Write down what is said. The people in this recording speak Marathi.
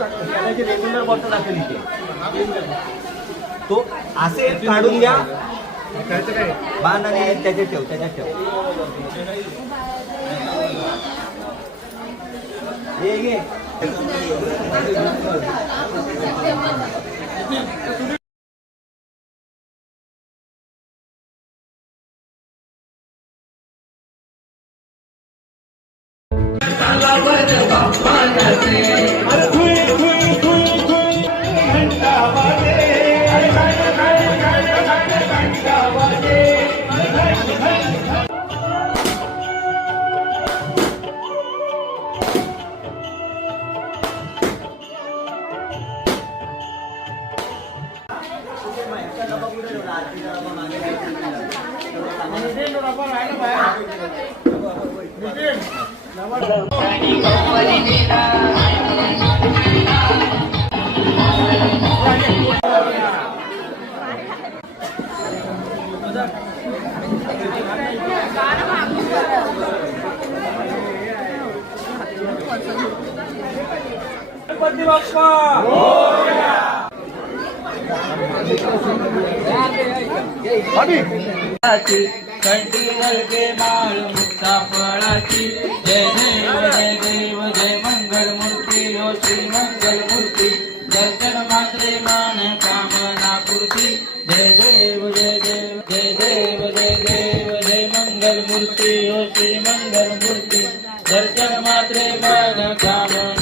रेग्युलर बॉटल असेल इथे तो असेल काढून घ्या बांध आणि त्याच्यात ठेव हे घे कंठी हलके माळ मुक्ता फळाची जय देव जय मंगल मूर्ती हो श्री मंगल मूर्ती दर्शन मात्रे मान कामना पूर्ती जय देव जय मंगल मूर्ती हो श्री मंगल मूर्ती दर्शन मात्रे मान कामना